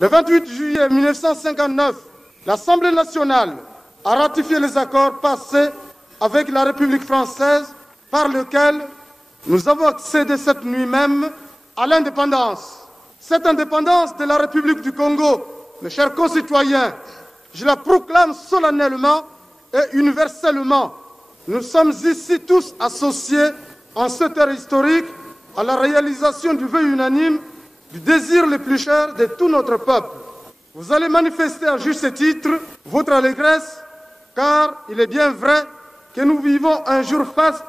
Le 28 juillet 1959, l'Assemblée nationale a ratifié les accords passés avec la République française par lesquels nous avons accédé cette nuit même à l'indépendance. Cette indépendance de la République du Congo, mes chers concitoyens, je la proclame solennellement et universellement. Nous sommes ici tous associés en cette heure historique à la réalisation du vœu unanime du désir le plus cher de tout notre peuple. Vous allez manifester à juste titre votre allégresse, car il est bien vrai que nous vivons un jour faste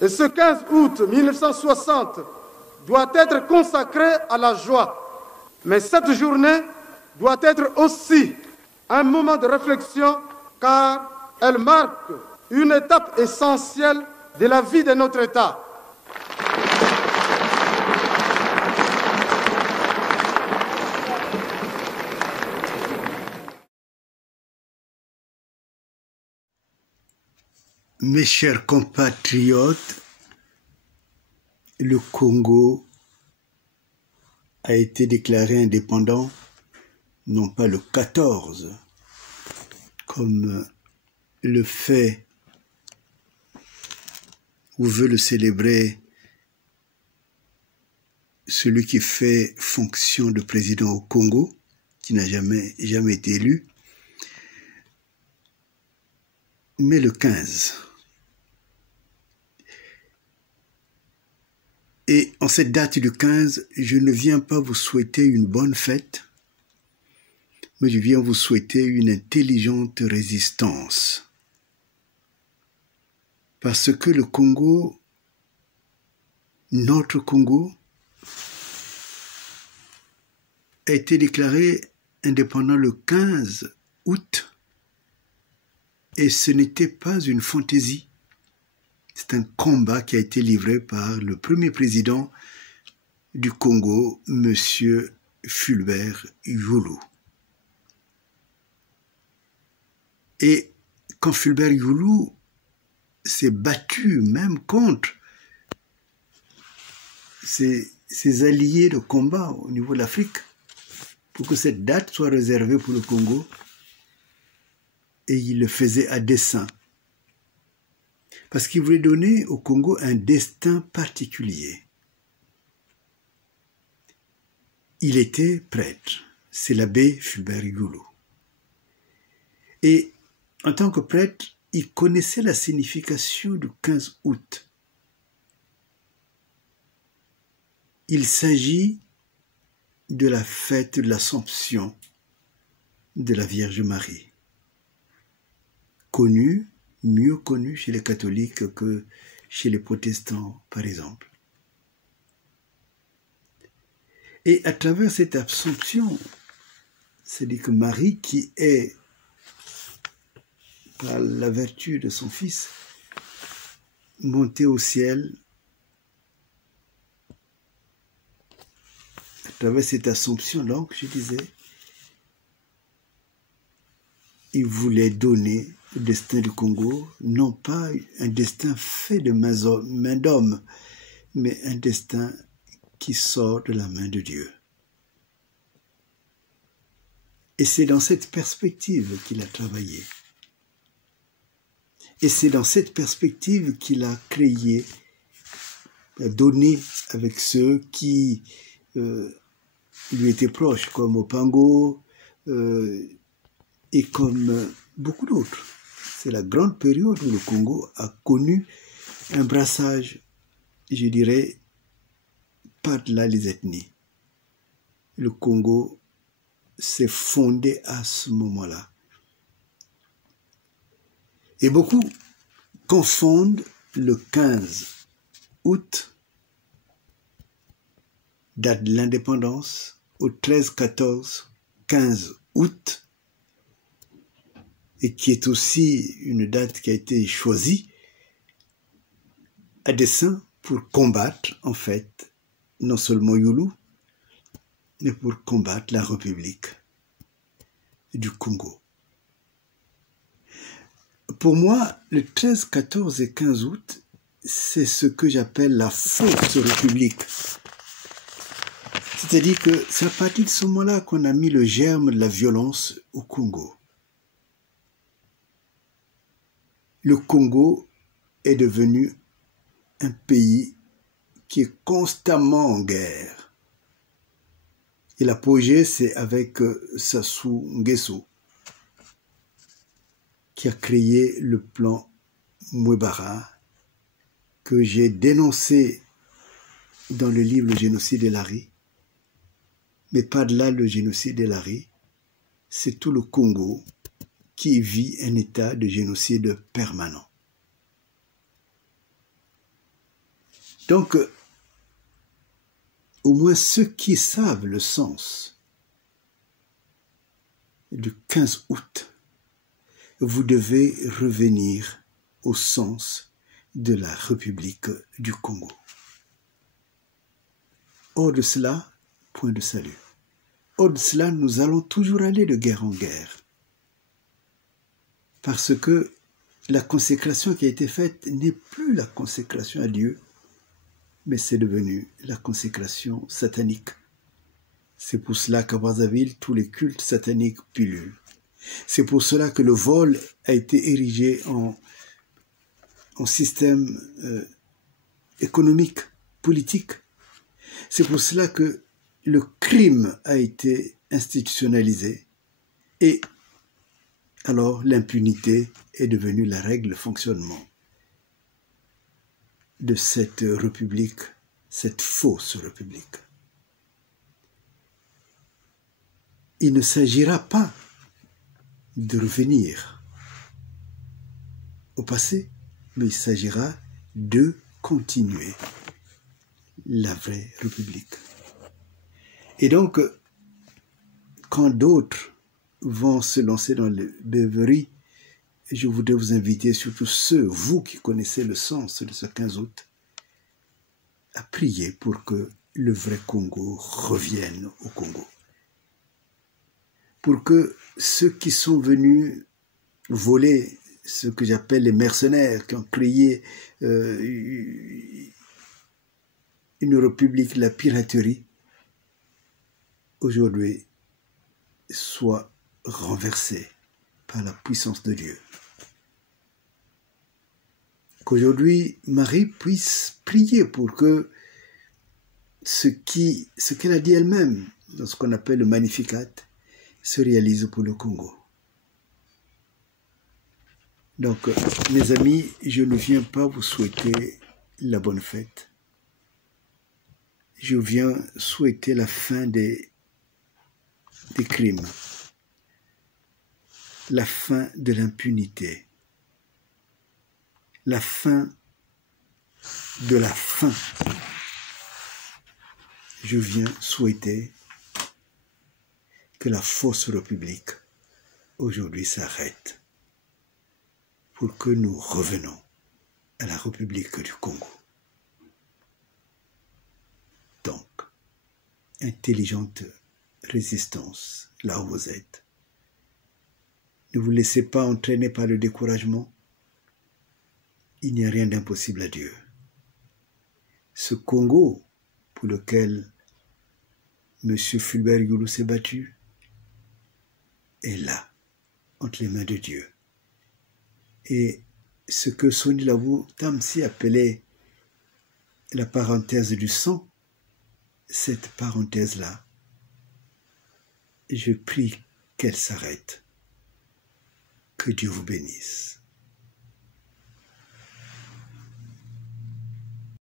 et ce 15 août 1960 doit être consacré à la joie. Mais cette journée doit être aussi un moment de réflexion, car elle marque une étape essentielle de la vie de notre État. Mes chers compatriotes, le Congo a été déclaré indépendant, non pas le 14, comme le fait ou veut le célébrer celui qui fait fonction de président au Congo, qui n'a jamais été élu, mais le 15. Et en cette date du 15, je ne viens pas vous souhaiter une bonne fête, mais je viens vous souhaiter une intelligente résistance. Parce que le Congo, notre Congo, a été déclaré indépendant le 15 août, et ce n'était pas une fantaisie. C'est un combat qui a été livré par le premier président du Congo, M. Fulbert Yulu. Et quand Fulbert Yulu s'est battu même contre ses alliés de combat au niveau de l'Afrique, pour que cette date soit réservée pour le Congo, et il le faisait à dessein. Parce qu'il voulait donner au Congo un destin particulier. Il était prêtre, c'est l'abbé Fulbert Yulu. Et en tant que prêtre, il connaissait la signification du 15 août. Il s'agit de la fête de l'Assomption de la Vierge Marie, mieux connue chez les catholiques que chez les protestants, par exemple. Et à travers cette Assomption, c'est-à-dire que Marie, qui est, par la vertu de son Fils, montée au ciel, à travers cette Assomption, donc, je disais, il voulait donner le destin du Congo, non pas un destin fait de main d'homme, mais un destin qui sort de la main de Dieu. Et c'est dans cette perspective qu'il a travaillé. Et c'est dans cette perspective qu'il a créé, a donné avec ceux qui lui étaient proches, comme Opango et comme beaucoup d'autres. C'est la grande période où le Congo a connu un brassage, je dirais, par-delà les ethnies. Le Congo s'est fondé à ce moment-là. Et beaucoup confondent le 15 août, date de l'indépendance, au 13, 14, 15 août, et qui est aussi une date qui a été choisie à dessein pour combattre, en fait, non seulement Yulu, mais pour combattre la République du Congo. Pour moi, le 13, 14 et 15 août, c'est ce que j'appelle la fausse République. C'est-à-dire que c'est à partir de ce moment-là qu'on a mis le germe de la violence au Congo. Le Congo est devenu un pays qui est constamment en guerre. Et l'apogée, c'est avec Sassou Nguesso, qui a créé le plan Mouebara, que j'ai dénoncé dans le livre Le génocide de Lari. Mais pas de là le génocide de Lari, c'est tout le Congo qui vit un état de génocide permanent. Donc, au moins ceux qui savent le sens du 15 août, vous devez revenir au sens de la République du Congo. Hors de cela, point de salut. Hors de cela, nous allons toujours aller de guerre en guerre. Parce que la consécration qui a été faite n'est plus la consécration à Dieu, mais c'est devenu la consécration satanique. C'est pour cela qu'à Brazzaville, tous les cultes sataniques pullulent. C'est pour cela que le vol a été érigé en système économique, politique. C'est pour cela que le crime a été institutionnalisé et alors l'impunité est devenue la règle de fonctionnement de cette république, cette fausse république. Il ne s'agira pas de revenir au passé, mais il s'agira de continuer la vraie république. Et donc, quand d'autres vont se lancer dans le beuverie, je voudrais vous inviter, surtout ceux, vous qui connaissez le sens de ce 15 août, à prier pour que le vrai Congo revienne au Congo. Pour que ceux qui sont venus voler, ce que j'appelle les mercenaires, qui ont créé une république, la piraterie, aujourd'hui soient renversés par la puissance de Dieu. Qu'aujourd'hui, Marie puisse prier pour que ce qu'elle a dit elle-même dans ce qu'on appelle le Magnificat se réalise pour le Congo. Donc, mes amis, je ne viens pas vous souhaiter la bonne fête. Je viens souhaiter la fin des crimes, la fin de l'impunité, la fin de la faim. Je viens souhaiter que la fausse république aujourd'hui s'arrête pour que nous revenons à la République du Congo. Donc, intelligente résistance, là où vous êtes. Ne vous laissez pas entraîner par le découragement. Il n'y a rien d'impossible à Dieu. Ce Congo pour lequel M. Fulbert Yulu s'est battu est là, entre les mains de Dieu. Et ce que Sonny Labou Tamsi appelait la parenthèse du sang, cette parenthèse-là, je prie qu'elle s'arrête. Que Dieu vous bénisse.